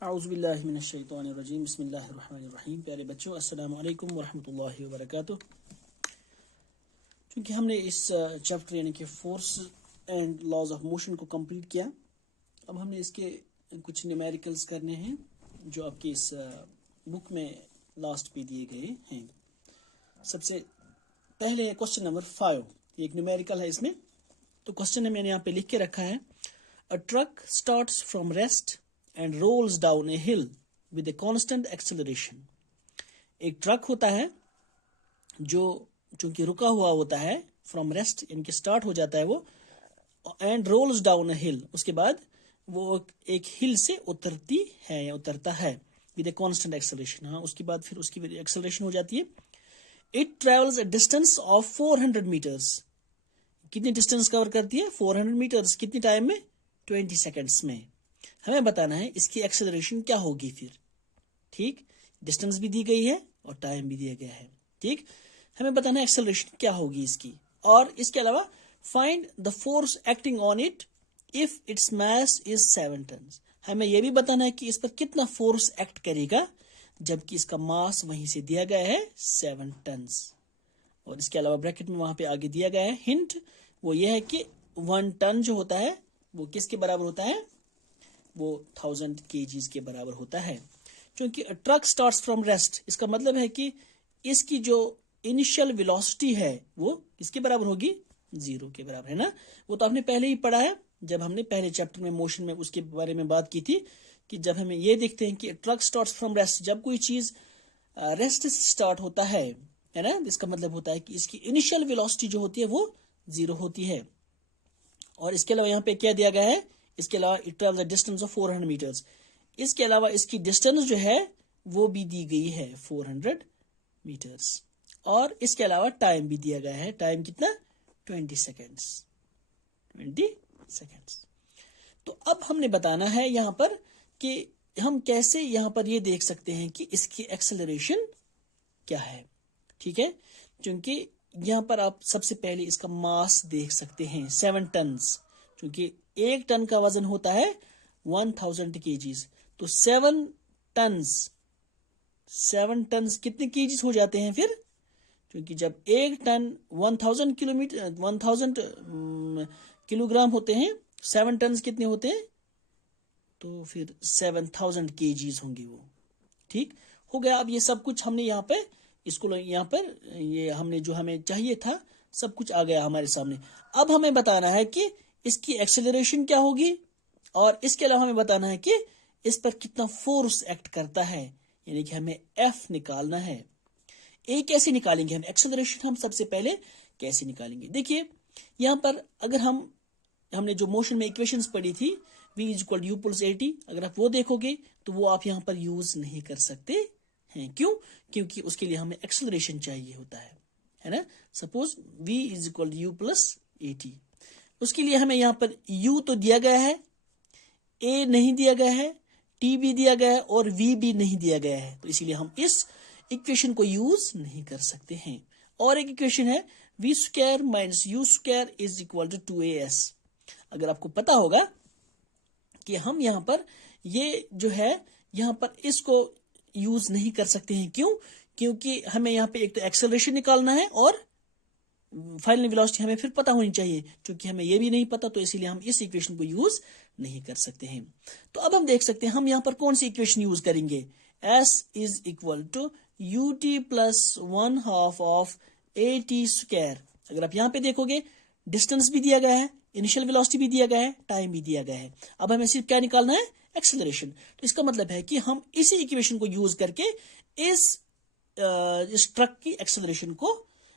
आउज़ुबिल्लाहि मिनश्शैतानिर्रजीम बिस्मिल्लाहिर्रहमानिर्रहीम। प्यारे बच्चों, अस्सलामु अलैकुम वरहमतुल्लाहि वबरकातुह। चूँकि हमने इस चैप्टर यानी कि force and laws of motion को कंप्लीट किया, अब हमने इसके कुछ न्यूमेरिकल्स करने हैं जो आपकी इस बुक में लास्ट पे दिए गए हैं। सबसे पहले क्वेश्चन नंबर 5, एक न्यूमेरिकल है इसमें। तो क्वेश्चन है, मैंने यहाँ पे लिख के रखा है, a truck starts from rest and rolls down a hill with a constant acceleration। एक ट्रक होता है जो चूंकि रुका हुआ होता है, फ्रॉम रेस्ट इनके स्टार्ट हो जाता है वो, एंड रोल्स डाउन अ हिल, उसके बाद वो एक हिल से उतरती है या उतरता है विद ए कांस्टेंट एक्सेलरेशन। हाँ, उसके बाद फिर उसकी एक्सेलरेशन हो जाती है। It travels a distance of 400 metres. कितनी डिस्टेंस कवर करती है? 400 मीटर्स। कितनी टाइम में? 20 सेकेंड्स में। हमें बताना है इसकी एक्सेलरेशन क्या होगी फिर। ठीक, डिस्टेंस भी दी गई है और टाइम भी दिया गया है। ठीक, हमें बताना है एक्सेलरेशन क्या होगी इसकी। और इसके अलावा find the force acting on it if its mass is 7 ton. हमें यह भी बताना है कि इस पर कितना फोर्स एक्ट करेगा जबकि इसका मास वहीं से दिया गया है 7 टन। और इसके अलावा ब्रैकेट में वहां पे आगे दिया गया है हिंट, वो ये है कि 1 टन जो होता है वो किसके बराबर होता है? वो 1000 kgs के बराबर होता है। क्योंकि ट्रक स्टार्ट्स फ्रॉम रेस्ट, इसका मतलब है कि इसकी जो इनिशियल वेलोसिटी है वो किसके बराबर होगी? 0 के बराबर, है ना। वो तो आपने पहले ही पढ़ा है जब हमने पहले चैप्टर में मोशन में उसके बारे में बात की थी कि जब हमें ये देखते हैं कि ट्रक स्टार्ट्स फ्रॉम रेस्ट, जब कोई चीज रेस्ट से स्टार्ट होता है ना, इसका मतलब होता है कि इसकी इनिशियल वेलोसिटी जो होती है वो 0 होती है। और इसके अलावा यहाँ पे क्या दिया गया है? इसके अलावा it travels the distance of 400 metres. इसके अलावा इसकी डिस्टेंस जो है वो भी दी गई है 400 मीटर्स। और इसके अलावा टाइम भी दिया गया है। टाइम कितना? 20 सेकेंड्स। 20 सेकेंड्स। तो अब हमने बताना है यहाँ पर कि हम कैसे यहाँ पर ये देख सकते हैं कि इसकी एक्सेलरेशन क्या है। ठीक है, क्योंकि यहाँ पर आप सबसे पहले इसका मास देख सकते हैं 7 टन, क्योंकि 1 टन का वजन होता है 1000 kgs। तो 7 टन कितने kgs हो जाते हैं फिर? क्योंकि जब 1 टन 1000 किलोग्राम होते हैं, 7 टन कितने होते हैं? तो फिर 7000 kgs होंगे वो। ठीक हो गया। अब ये सब कुछ हमने यहाँ पे इसको यहाँ पर ये हमने जो हमें चाहिए था सब कुछ आ गया हमारे सामने। अब हमें बताना है कि इसकी एक्सेलरेशन क्या होगी और इसके अलावा हमें बताना है कि इस पर कितना फोर्स एक्ट करता है, यानी कि हमें एफ निकालना है। ए कैसे निकालेंगे हम? एक्सेलरेशन हम सबसे पहले कैसे निकालेंगे? देखिए यहाँ पर अगर हमने जो मोशन में इक्वेशंस पढ़ी थी v = u + at, अगर आप वो देखोगे तो वो आप यहाँ पर यूज नहीं कर सकते हैं। क्यों? क्योंकि उसके लिए हमें एक्सेलरेशन चाहिए होता है ना। सपोज v = u + at, उसके लिए हमें यहाँ पर u तो दिया गया है, a नहीं दिया गया है, t भी दिया गया है और v भी नहीं दिया गया है। तो इसीलिए हम इस इक्वेशन को यूज नहीं कर सकते हैं। और एक इक्वेशन है v² - u² = 2as। अगर आपको पता होगा कि हम यहाँ पर ये जो है यहाँ पर इसको यूज नहीं कर सकते हैं। क्यों? क्योंकि हमें यहाँ पे एक तो एक्सेलरेशन निकालना है और फाइनल वेलोसिटी हमें फिर पता होनी चाहिए। क्योंकि हमें ये भी नहीं पता तो इसीलिए हम इस इक्वेशन को यूज नहीं कर सकते हैं। तो अब हम देख सकते हैं हम यहाँ पर कौन सी इक्वेशन यूज करेंगे। s = ut + 1/2 of at²। अगर आप यहाँ पे देखोगे डिस्टेंस भी दिया गया है, इनिशियल वेलोसिटी भी दिया गया है, टाइम भी दिया गया है। अब हमें सिर्फ क्या निकालना है? एक्सेलरेशन। तो इसका मतलब है कि हम इसी इक्वेशन को यूज करके इस ट्रक की एक्सेलरेशन को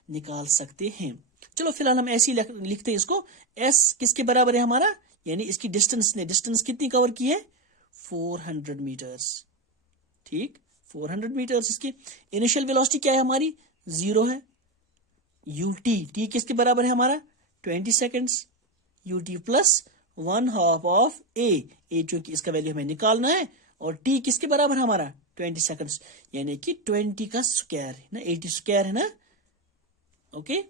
निकाल सकते हैं। चलो फिलहाल हम ऐसे ही लिखते हैं इसको। s किसके बराबर है हमारा? यानी इसकी डिस्टेंस कितनी कवर की है? 400 मीटर्स। ठीक, 400 मीटर्स। इसकी इनिशियल वेलोसिटी क्या है हमारी? 0 है। t किसके बराबर है हमारा? 20 सेकेंड्स। ut + 1/2 of a जो कि इसका वैल्यू हमें निकालना है, और t किसके बराबर है हमारा? 20 सेकेंड्स, यानी कि 20 का स्क्वायर है ना, 80² है ना। ओके,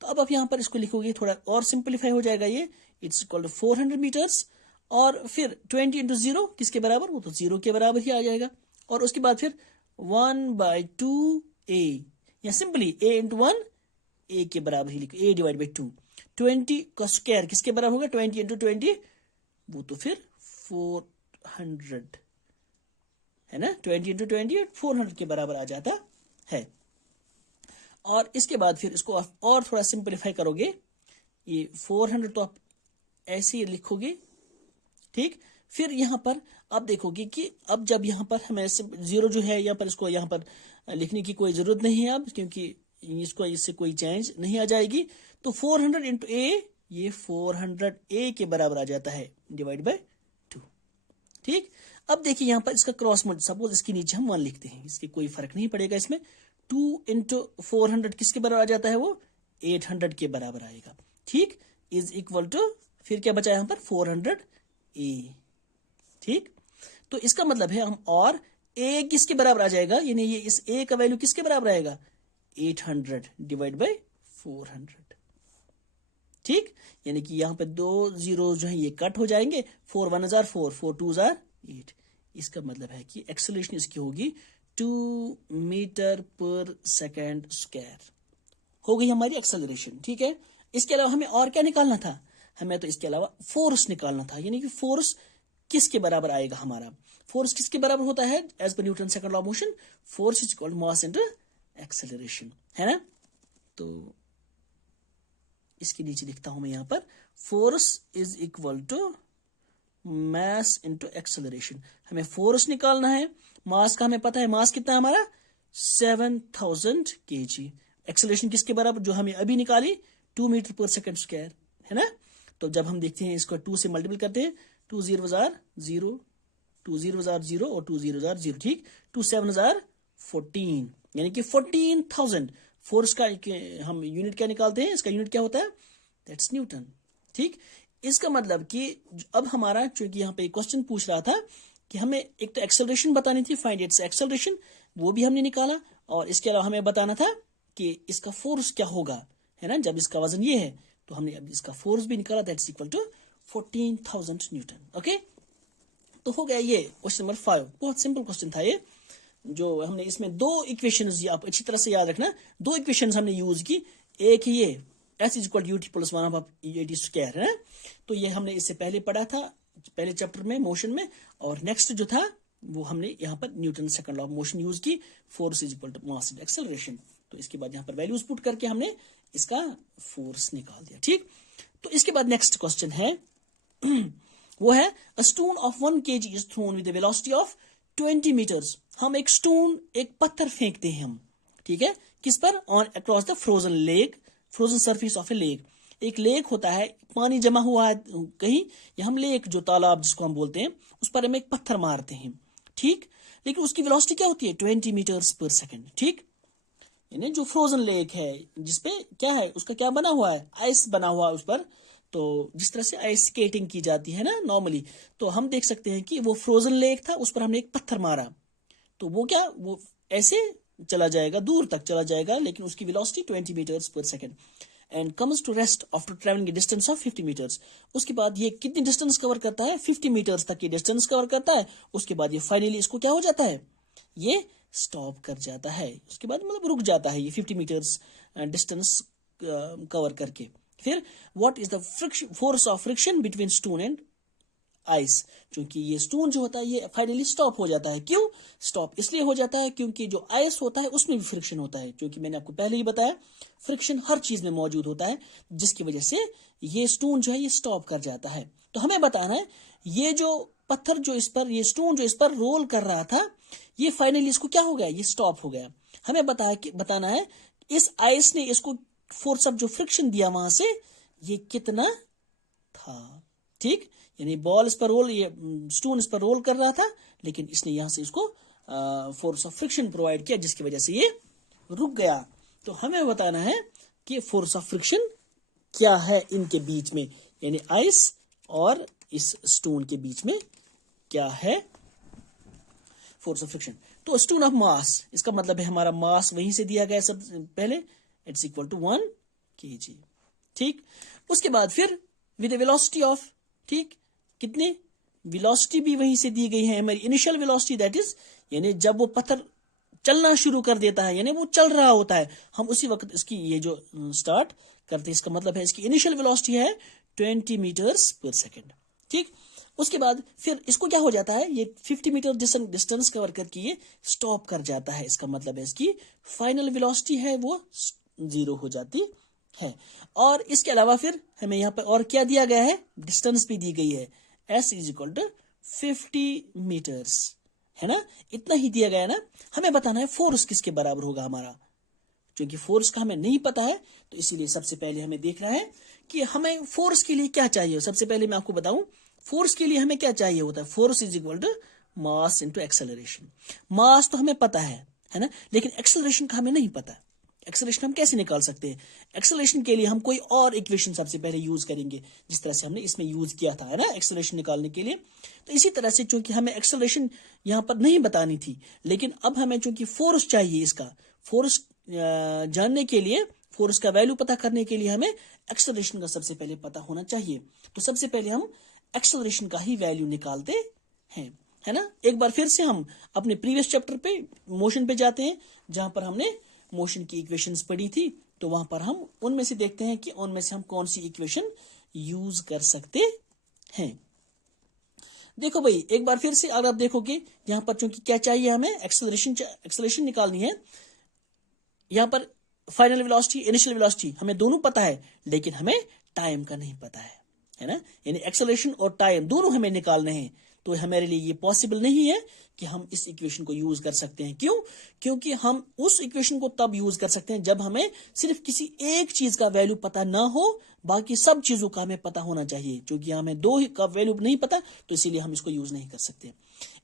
तो अब आप यहाँ पर इसको लिखोगे थोड़ा और सिंपलीफाई हो जाएगा ये। इट्स इक्वल टू 400 मीटर्स और फिर 20 इंटू 0 किसके बराबर, वो तो 0 के बराबर ही आ जाएगा। और उसके बाद फिर 1/2 a, या सिंपली a इंटू 1 a के बराबर ही लिखो, a डिवाइड बाई 2। 20 का स्क्वायर किसके बराबर होगा, 20 इंटू 20, वो तो फिर 400 है ना, 20 इंटू 20 400 के बराबर आ जाता है। और इसके बाद फिर इसको आप और थोड़ा सिंपलीफाई करोगे, ये 400 तो आप ऐसे ही लिखोगे, ठीक। फिर यहाँ पर आप देखोगे कि अब जब यहाँ पर हमें 0 जो है यहाँ पर, इसको यहाँ पर लिखने की कोई जरूरत नहीं है अब, क्योंकि इसको इससे कोई चेंज नहीं आ जाएगी। तो 400 इंटू ए, ये 400 ए के बराबर आ जाता है, डिवाइड बाय 2, ठीक। अब देखिए यहाँ पर इसका क्रॉस मल्टीप्लाई, सपोज इसके नीचे हम 1 लिखते हैं, इसके कोई फर्क नहीं पड़ेगा इसमें। 2 इंटू 400 किसके बराबर आ जाता है, वो 800 के बराबर आएगा, ठीक। इज इक्वल टू, फिर क्या बचा यहाँ पर 400 ए, ठीक। तो इसका मतलब है हम, और ए किसके बराबर आ जाएगा, यानी ये इस ए का वैल्यू किसके बराबर आएगा, 800 डिवाइड बाय 400, ठीक। यानी कि यहाँ पे 2 0 जो है ये कट हो जाएंगे, 4 1 जार 4, 4 2 जार 8। इसका मतलब है कि एक्सेलरेशन इसकी होगी 2 मीटर पर सेकेंड स्क्वायर, हो गई हमारी एक्सेलरेशन, ठीक है। इसके अलावा हमें और क्या निकालना था, हमें तो इसके अलावा फोर्स निकालना था, यानी कि फोर्स किसके बराबर आएगा हमारा, फोर्स किसके बराबर होता है एज पर Newton second law of motion, force is equal mass into acceleration, है ना। तो इसके नीचे लिखता हूं मैं यहाँ पर, force is equal to mass into acceleration. हमें फोर्स निकालना है, मास का हमें पता है, मास कितना है हमारा 7000 kg। एक्सेलरेशन किसके बराबर, जो हमें अभी निकाली 2 मीटर पर सेकेंड स्क्वायर, है ना। तो जब हम देखते हैं इसको 2 से मल्टीपल करते हैं, 2 0 जार 0, 2 0 जार 0 और 2 0 जार 0, ठीक। 2 7 जार 14, यानी कि 14,000। फोर्स का हम यूनिट क्या निकालते हैं, इसका यूनिट क्या होता है, दैट्स न्यूटन, ठीक। इसका मतलब कि अब हमारा, चूंकि यहाँ पे क्वेश्चन पूछ रहा था कि हमें एक तो एक्सेलरेशन बतानी थी, फाइंड इट्स एक्सेलरेशन, वो भी हमने निकाला, और इसके अलावा हमें बताना था कि इसका फोर्स क्या होगा, है ना, जब इसका वजन ये है, तो हमने अब इसका फोर्स भी निकाला, that's equal to 14,000 newton, okay. तो हो गया ये क्वेश्चन नंबर 5, बहुत सिंपल क्वेश्चन था ये, जो हमने इसमें 2 इक्वेशंस, आप अच्छी तरह से याद रखना, 2 इक्वेशंस हमने यूज की, एक ये S is equal UT plus 1/80 square, है ना। तो ये हमने इससे पहले पढ़ा था, पहले चैप्टर में मोशन में, और नेक्स्ट जो था वो हमने यहाँ पर Newton second law of motion use की, force is equal to mass into acceleration. तो इसके बाद यहाँ पर वैल्यूज पुट करके हमने इसका फोर्स निकाल दिया, ठीक। तो इसके बाद नेक्स्ट क्वेश्चन है वो है, a stone of 1 kg is thrown with velocity of 20 metres. हम एक स्टोन, एक पत्थर फेंकते हैं हम, ठीक है, किस पर, on across the frozen lake, frozen surface of A lake. एक लेक होता है, पानी जमा हुआ है कहीं, या हम लेक, जो तालाब जिसको हम बोलते हैं, उस पर हम एक पत्थर मारते हैं, ठीक। लेकिन उसकी वेलोसिटी क्या होती है, 20 मीटर्स पर सेकेंड, ठीक। यानी जो फ्रोजन लेक है, जिसपे क्या है, उसका क्या बना हुआ है, आइस बना हुआ है उस पर, तो जिस तरह से आइस स्केटिंग की जाती है ना नॉर्मली, तो हम देख सकते हैं कि वो फ्रोजन लेक था, उस पर हमने एक पत्थर मारा, तो वो क्या, वो ऐसे चला जाएगा, दूर तक चला जाएगा, लेकिन उसकी velocity 20 metres per second, and comes to rest after travelling distance of 50 metres. उसके बाद ये कितनी डिस्टेंस कवर करता है, 50 मीटर्स तक की डिस्टेंस कवर करता है। उसके बाद ये फाइनली इसको क्या हो जाता है, ये स्टॉप कर जाता है, उसके बाद मतलब रुक जाता है ये 50 मीटर्स डिस्टेंस कवर करके। फिर what is the force of friction between stone and ice. क्योंकि ये स्टोन जो होता है ये फाइनली स्टॉप हो जाता है, क्यों स्टॉप, इसलिए हो जाता है क्योंकि जो आइस होता है उसमें भी फ्रिक्शन होता है, क्योंकि मैंने आपको पहले ही बताया फ्रिक्शन हर चीज में मौजूद होता है, जिसकी वजह से ये स्टोन जो है ये स्टॉप कर जाता है। तो हमें बताना है ये जो पत्थर जो इस पर, ये स्टोन जो इस पर रोल कर रहा था, ये फाइनली इसको क्या हो गया, ये स्टॉप हो गया। हमें बताना है इस आइस ने इसको फोर्स ऑफ जो फ्रिक्शन दिया वहां से, ये कितना था, ठीक। यानी बॉल इस पर रोल, ये स्टोन इस पर रोल कर रहा था, लेकिन इसने यहां से इसको फोर्स ऑफ फ्रिक्शन प्रोवाइड किया, जिसकी वजह से ये रुक गया। तो हमें बताना है कि फोर्स ऑफ फ्रिक्शन क्या है इनके बीच में, यानी आइस और इस स्टोन के बीच में क्या है फोर्स ऑफ फ्रिक्शन। तो स्टोन ऑफ मास, इसका मतलब है हमारा मास वहीं से दिया गया सब पहले, इट्स इक्वल टू 1 kg, ठीक। उसके बाद फिर विद वेलोसिटी ऑफ, ठीक, कितने, वेलोसिटी भी वहीं से दी गई है हमारी इनिशियल वेलोसिटी, दैट इज यानी जब वो पत्थर चलना शुरू कर देता है, यानी वो चल रहा होता है, हम उसी वक्त इसकी ये जो स्टार्ट करते हैं, इसका मतलब है इसकी इनिशियल वेलोसिटी है 20 मीटर्स पर सेकेंड। ठीक, उसके बाद फिर इसको क्या हो जाता है, ये 50 मीटर डिस्टेंस कवर करके ये स्टॉप कर जाता है, इसका मतलब है इसकी फाइनल वेलोसिटी है वो 0 हो जाती है। और इसके अलावा फिर हमें यहाँ पर और क्या दिया गया है, डिस्टेंस भी दी गई है, s is equal to 50 metres, है ना, इतना ही दिया गया है ना। हमें बताना है फोर्स किसके बराबर होगा हमारा, क्योंकि फोर्स का हमें नहीं पता है, तो इसीलिए सबसे पहले हमें देखना है कि हमें फोर्स के लिए क्या चाहिए। सबसे पहले मैं आपको बताऊं फोर्स के लिए हमें क्या चाहिए होता है, force is equal to mass into acceleration. Mass तो हमें पता है ना, लेकिन एक्सेलरेशन का हमें नहीं पता। एक्सेलरेशन हम कैसे निकाल सकते हैं, एक्सेलरेशन के लिए हम कोई और इक्वेशन सबसे पहले यूज करेंगे, जिस तरह से हमने इसमें यूज किया था, है ना, एक्सेलरेशन निकालने के लिए। तो इसी तरह से चूंकि हमें एक्सेलरेशन यहाँ पर नहीं बतानी थी, लेकिन अब हमें चूंकि फोर्स चाहिए, इसका फोर्स जानने के लिए, फोर्स का वैल्यू पता करने के लिए हमें एक्सेलरेशन का सबसे पहले पता होना चाहिए। तो सबसे पहले हम एक्सेलरेशन का ही वैल्यू निकालते हैं, है ना। एक बार फिर से हम अपने प्रीवियस चैप्टर पे मोशन पे जाते हैं, जहां पर हमने मोशन की इक्वेशंस पढ़ी थी। तो वहां पर हम उनमें से देखते हैं कि उनमें से हम कौन सी इक्वेशन यूज कर सकते हैं। देखो भाई, एक बार फिर से अगर आप देखोगे यहां पर चूंकि क्या चाहिए हमें, एक्सेलरेशन निकालनी है। यहां पर फाइनल वेलोसिटी, इनिशियल वेलोसिटी हमें दोनों पता है, लेकिन हमें टाइम का नहीं पता है ना, यानी एक्सेलरेशन और टाइम दोनों हमें निकालने हैं। तो हमारे लिए ये पॉसिबल नहीं है कि हम इस इक्वेशन को यूज कर सकते हैं। क्यों? क्योंकि हम उस इक्वेशन को तब यूज कर सकते हैं जब हमें सिर्फ किसी एक चीज का वैल्यू पता ना हो, बाकी सब चीजों का हमें पता होना चाहिए। क्योंकि हमें दो का वैल्यू नहीं पता, तो इसीलिए हम इसको यूज नहीं कर सकते।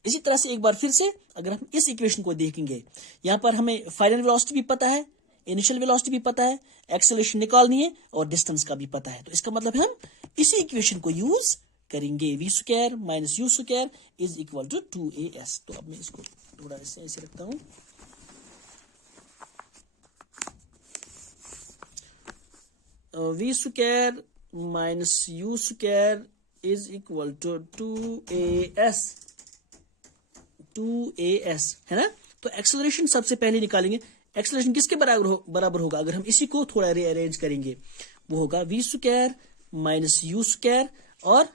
इसी तरह से एक बार फिर से अगर हम इस इक्वेशन को देखेंगे, यहां पर हमें फाइनल वेलोसिटी भी पता है, इनिशियल वेलोसिटी भी पता है, एक्सेलरेशन निकालनी है और डिस्टेंस का भी पता है। तो इसका मतलब हम इसी इक्वेशन को यूज करेंगे। v square minus u square is equal to 2as। तो अब मैं इसको थोड़ा ऐसे रखता हूं। v square minus u square is equal to 2as, है ना। तो एक्सेलरेशन सबसे पहले निकालेंगे। एक्सेलरेशन किसके बराबर होगा, अगर हम इसी को थोड़ा रीअरेंज करेंगे, वो होगा v square minus u square, और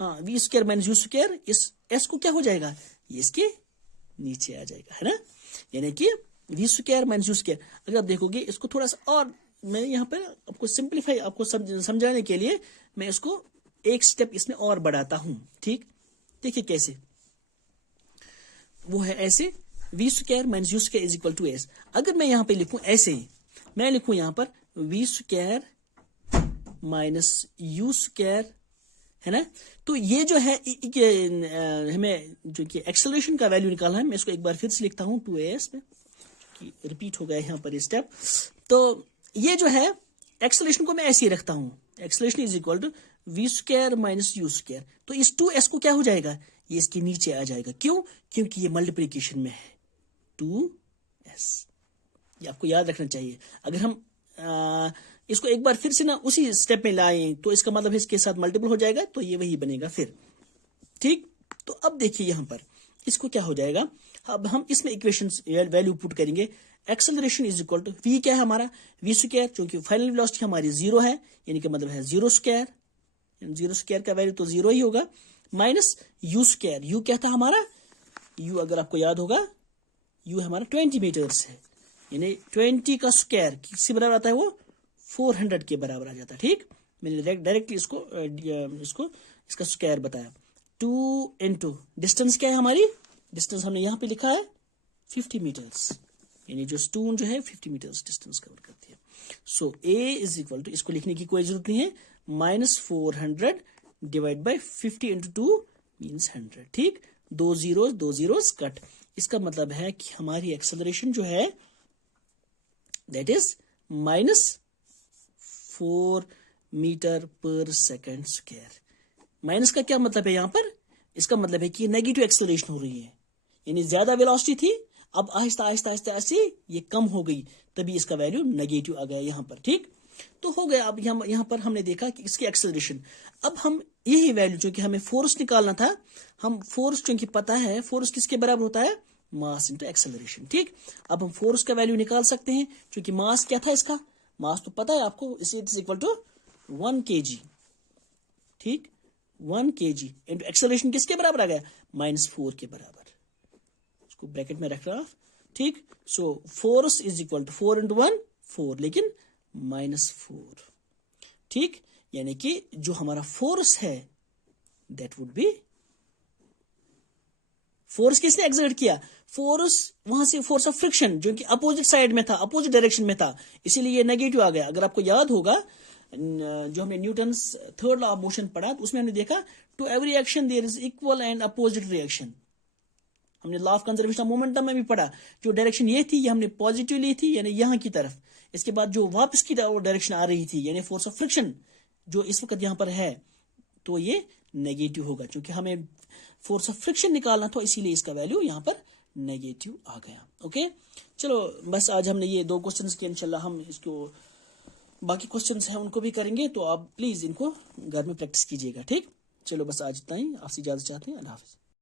v square minus u square, इस s को क्या हो जाएगा, ये इसके नीचे आ जाएगा, है ना। यानी कि v square minus u square. अगर आप देखोगे इसको थोड़ा सा, और मैं यहाँ पर आपको सिंप्लीफाई, आपको समझाने के लिए मैं इसको एक स्टेप इसमें और बढ़ाता हूं। ठीक, देखिए कैसे, वो है ऐसे, v square minus u square is equal to s। अगर मैं यहाँ पे लिखूं ऐसे ही, मैं लिखूं यहाँ पर v square minus u square, है ना। तो ये जो है हमें जो कि एक्सेलरेशन का वैल्यू निकालना है, मैं इसको एक बार फिर से लिखता हूं 2as में, कि रिपीट हो गया यहाँ पर स्टेप। तो ये जो है एक्सेलरेशन को मैं ऐसे ही रखता हूं, acceleration is equal to v square minus u square. तो इस 2s को क्या हो जाएगा, ये इसके नीचे आ जाएगा। क्यों? क्योंकि ये मल्टीप्लीकेशन में है, 2s। ये आपको याद रखना चाहिए। अगर हम इसको एक बार फिर से ना उसी स्टेप में लाएं, तो इसका मतलब इसके साथ मल्टीपल हो जाएगा, तो ये वही बनेगा फिर। ठीक, तो अब देखिए यहां पर इसको क्या हो जाएगा, अब हम इसमें इक्वेशन वैल्यू पुट करेंगे। Acceleration is equal to v क्या है हमारा, v स्क्वायर, क्योंकि फाइनल वेलोसिटी हमारी 0 है, यानी कि मतलब है 0 स्क्वायर, 0 स्क्वायर का वैल्यू तो 0 ही होगा, माइनस u स्क्वायर। u क्या था हमारा, u अगर आपको याद होगा, u हमारा 20 मीटर्स है, यानी 20 का स्क्वायर किससे बराबर आता है, वो 400 के बराबर आ जाता है। ठीक, मैंने डायरेक्टली इसको इसका स्क्वायर बताया। 2 इंटू डिस्टेंस क्या है हमारी, डिस्टेंस हमने यहाँ पे लिखा है 50 मीटर्स, यानी जो स्टोन जो है 50 मीटर्स डिस्टेंस कवर करती है। सो a इज इक्वल टू, इसको लिखने की कोई जरूरत नहीं है, -400 डिवाइड बाई 50 इंटू 2 मीन्स 100। ठीक, 2 जीरोस कट। इसका मतलब है कि हमारी एक्सेलरेशन जो है दैट इज -4 मीटर पर सेकेंड स्क्वायर। माइनस का क्या मतलब है यहाँ पर, इसका मतलब है कि नेगेटिव एक्सेलरेशन हो रही है, यानी ज्यादा वेलोसिटी थी, अब आहिस्ता आहिस्ता आहिस्ता ऐसे ये कम हो गई, तभी इसका वैल्यू नेगेटिव आ गया यहाँ पर। ठीक, तो हो गया। अब यहाँ पर हमने देखा कि इसकी एक्सेलरेशन, अब हम यही वैल्यू जो कि हमें फोर्स निकालना था, हम फोर्स चूंकि पता है फोर्स किसके बराबर होता है, मास इंटू एक्सेलरेशन। ठीक, अब हम फोर्स का वैल्यू निकाल सकते हैं, क्योंकि मास क्या था इसका, मास तो पता है आपको, it is equal to 1 kg। ठीक, 1 kg इंटू एक्सेलरेशन किसके बराबर आ गया, -4 के बराबर, इसको ब्रैकेट में रख रहा। ठीक, so force is equal to 4 into 1 4, लेकिन -4। ठीक, यानी कि जो हमारा फोर्स है दैट वुड बी, फोर्स किसने एक्सर्ट किया, फोर्स वहां से फोर्स ऑफ फ्रिक्शन जो कि अपोजिट साइड में था, अपोजिट डायरेक्शन में था, इसीलिए ये नेगेटिव आ गया। अगर आपको याद होगा जो हमने Newton's third law of motion पढ़ा, तो उसमें हमने देखा to every action there is equal and opposite reaction. हमने law of conservation of momentum में भी पढ़ा, जो डायरेक्शन ये थी ये हमने पॉजिटिव ली थी, यानी यहां की तरफ, इसके बाद जो वापस की डायरेक्शन आ रही थी यानी फोर्स ऑफ फ्रिक्शन जो इस वक्त यहां पर है, तो ये नेगेटिव होगा, क्योंकि हमें फोर्स ऑफ फ्रिक्शन निकालना था, इसीलिए इसका वैल्यू यहां पर नेगेटिव आ गया। ओके, चलो बस आज हमने ये 2 क्वेश्चंस किए, इंशाल्लाह हम इसको बाकी क्वेश्चंस हैं उनको भी करेंगे, तो आप प्लीज इनको घर में प्रैक्टिस कीजिएगा। ठीक, चलो बस आज इतना ही, आपसे इजाजत चाहते हैं, अल्लाह हाफिज।